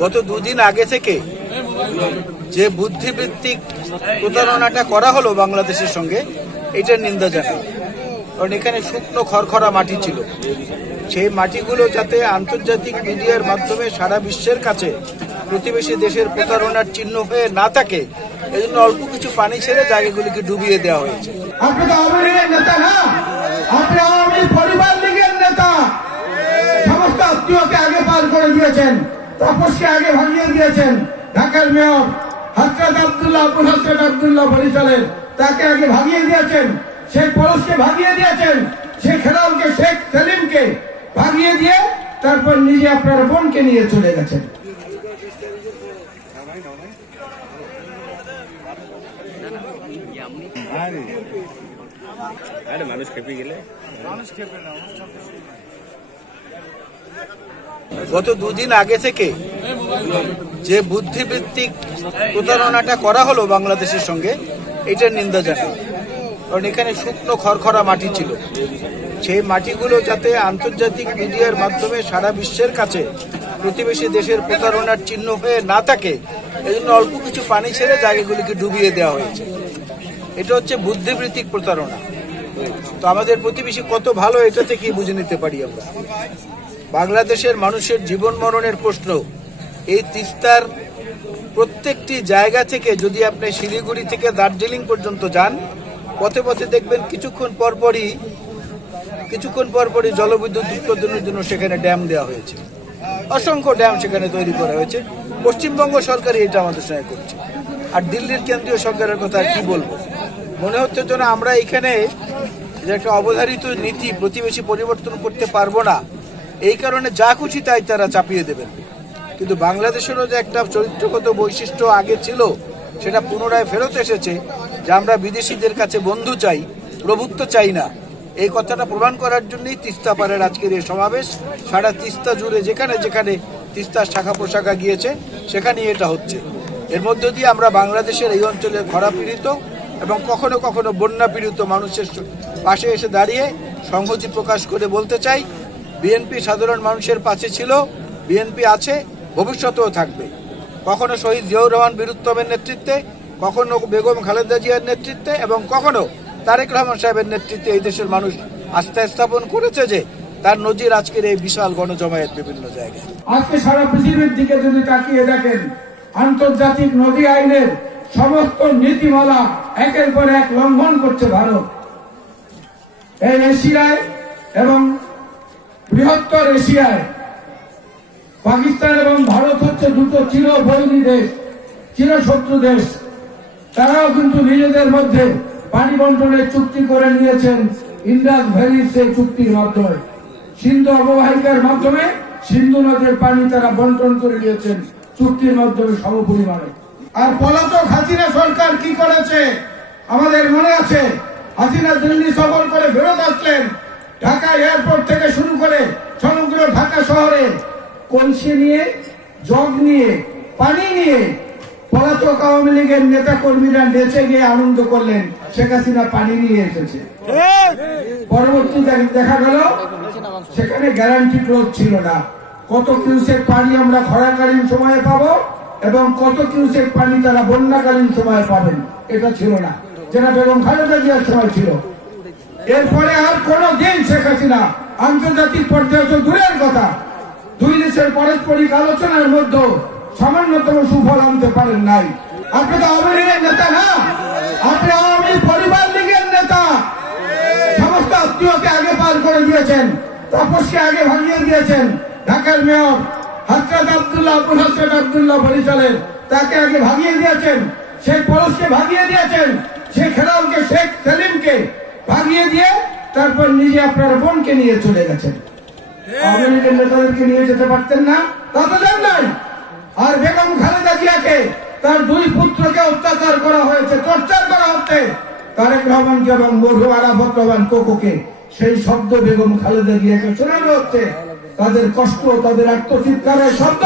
গত দুদিন আগে থেকে যে বুদ্ধিবৃত্তিক প্রতারণাটা করা হলো বাংলাদেশের সঙ্গে, এটার নিন্দা জানাই। কারণ এখানে শুকনো খড়খড়া মাটি ছিল, সেই মাটিগুলো যাতে আন্তর্জাতিক মিডিয়ার মাধ্যমে সারা বিশ্বের কাছে প্রতিবেশী দেশের প্রতারণার চিহ্ন হয়ে না থাকে, এজন্য অল্প কিছু পানি ছেড়ে জায়গাগুলিকে ডুবিয়ে দেওয়া হয়েছে। আপনি তো আওয়ামী লীগের নেতা না, আপনি আওয়ামী পরিবার লীগের নেতা। সমস্ত আত্মীয়কে আগে পার করে দিয়েছেন, তাপসকে আগে ভাগিয়ে দিয়েছেন। ঢাকার মেয়র হযরত আব্দুল্লাহ আবুল হাসেন আব্দুল্লাহ বরিশালের, তাকে আগে ভাগিয়ে দিয়েছেন। শেখ পরশকে ভাগিয়ে দিয়েছেন, শেখ হেলালকে, শেখ সেলিমকে ভাগিয়ে দিয়ে তারপর নিজে আপনার বোনকে নিয়ে চলে গেছেন। গত দুদিন আগে থেকে যে বুদ্ধিবৃত্তিক প্রতারণাটা করা হলো বাংলাদেশের সঙ্গে, এটার নিন্দা জানাই। কারণ এখানে শুকনো খড়খড়া মাটি ছিল, সেই মাটিগুলো যাতে আন্তর্জাতিক মিডিয়ার মাধ্যমে সারা বিশ্বের কাছে প্রতিবেশী দেশের প্রতারণার চিহ্ন হয়ে না থাকে, এজন্য অল্প কিছু পানি ছেড়ে জায়গাগুলিকে ডুবিয়ে দেওয়া হয়েছে। এটা হচ্ছে বুদ্ধিবৃত্তিক প্রতারণা। তো আমাদের প্রতিবেশী কত ভালো, এটা থেকেই বুঝে নিতে পারি আমরা। বাংলাদেশের মানুষের জীবন মরণের প্রশ্ন, এই তিস্তার প্রত্যেকটি জায়গা থেকে যদি আপনি শিলিগুড়ি থেকে দার্জিলিং পর্যন্ত যান, পথে পথে দেখবেন কিছুক্ষণ পরপরই জলবিদ্যুৎ উৎপাদনের জন্য সেখানে ড্যাম দেওয়া হয়েছে। অসংখ্য ড্যাম সেখানে তৈরি করা হয়েছে। পশ্চিমবঙ্গ সরকারই এটা আমাদের সঙ্গে করছে। আর দিল্লির কেন্দ্রীয় সরকারের কথা আর কি বলবো। মনে হচ্ছে যেন আমরা এখানে যে একটা অবধারিত নীতি, প্রতিবেশী পরিবর্তন করতে পারবো না, এই কারণে যা খুশি তাই তারা চাপিয়ে দেবেন। কিন্তু বাংলাদেশেরও যে একটা চরিত্রগত বৈশিষ্ট্য আগে ছিল, সেটা পুনরায় ফেরত এসেছে, যে আমরা বিদেশিদের কাছে বন্ধু চাই, প্রভুত্ব চাই না। এই কথাটা প্রমাণ করার জন্যই তিস্তা পারের আজকের এই সমাবেশ। সারা তিস্তা জুড়ে যেখানে যেখানে তিস্তার শাখা প্রশাখা গিয়েছে, সেখানেই এটা হচ্ছে। এর মধ্য দিয়ে আমরা বাংলাদেশের এই অঞ্চলের খরা পীড়িত এবং কখনো কখনো বন্যা পীড়িত মানুষের পাশে এসে দাঁড়িয়ে সংহতি প্রকাশ করে বলতে চাই, বিএনপি সাধারণ মানুষের পাশে ছিল, বিএনপি আছে, ভবিষ্যতেও থাকবে। কখনো শহীদ জিয়াউর রহমান বীরুত্তমের নেতৃত্বে, কখনো বেগম খালেদা জিয়ার নেতৃত্বে এবং কখনো তারেক রহমান সাহেবের নেতৃত্বে এই দেশের মানুষ আস্থা স্থাপন করেছে, যে তার নজির আজকের এই বিশাল গণজমায়েত বিভিন্ন জায়গায়। আজকে সারা পৃথিবীর দিকে যদি তাকিয়ে দেখেন, আন্তর্জাতিক নদী আইনের সমস্ত নীতিমালা একের পর এক লঙ্ঘন করছে ভারত। এই এশিয়ায় এবং বৃহত্তর এশিয়ায় পাকিস্তান এবং ভারত হচ্ছে দুটো চিরবৈরী দেশ, চিরশত্রু দেশ। তারাও কিন্তু নিজেদের মধ্যে পানি বন্টনের চুক্তি করে নিয়েছেন ইন্দাস ভ্যালির সেই চুক্তির মাধ্যমে। সিন্ধু অববাহিকার মাধ্যমে সিন্ধু নদের পানি তারা বন্টন করে নিয়েছেন চুক্তির মাধ্যমে সমপরিমাণে। আর পলাতক হাসিনা সরকার কি করেছে আমাদের মনে আছে। হাসিনা দিল্লি সফর করে ফেরত আসলেন, ঢাকা এয়ারপোর্ট থেকে শুরু করে সমগ্র ঢাকা শহরে কলসি নিয়ে, জগ নিয়ে, পানি নিয়ে পলাতক আওয়ামী লীগের নেতা কর্মীরা নেচে গিয়ে আনন্দ করলেন শেখ হাসিনা পানি নিয়ে এসেছে। পরবর্তীতে দেখা গেল সেখানে গ্যারান্টি ক্লোজ ছিল না। কত কিউসেক পানি আমরা খরাকালীন সময়ে পাবো এবং কত কিউসেক পানি তারা বন্যাকালীন সময়ে পাবেন, এটা ছিল না, যেটা বেগম খালেদা জিয়ার সময় ছিল। এরপরে আর কোন দিন শেখ হাসিনা আন্তর্জাতিক পর্যায়ে তো দূরের কথা, দুই দেশের পারস্পরিক আলোচনার মধ্যে সামান্যতম সুফল আনতে পারেন নাই। আপনি তো আওয়ামী লীগের নেতা না, আপনি আওয়ামী পরিবার লীগের নেতা। সমস্ত আত্মীয়কে আগে পার করে দিয়েছেন, তাপসকে আগে ভাগিয়ে দিয়েছেন। ঢাকার মেয়র হযরত আব্দুল্লাহ আবুল হাসেন আব্দুল্লাহ বরিশালের, তাকে আগে ভাগিয়ে দিয়েছেন। শেখ পরশকে ভাগিয়ে দিয়েছেন, শেখ হেলালকে, শেখ সেলিমকে ভাগিয়ে দিয়ে তারপর নিজে আপনার বোনকে নিয়ে চলে গেছেন। আওয়ামী লীগের নেতাদেরকে নিয়ে যেতে পারতেন না, তা তো জান নাই। আর বেগম খালেদা জিয়াকে, তার দুই পুত্রকে অত্যাচার করা হয়েছে, টর্চার করা হচ্ছে। তারেক রহমানকে এবং মরহুম আরাফাত রহমান কোকোকে সেই শব্দ বেগম খালেদা জিয়াকে শোনানো হচ্ছে, তাদের কষ্ট, তাদের আত্মচিৎকারের শব্দ।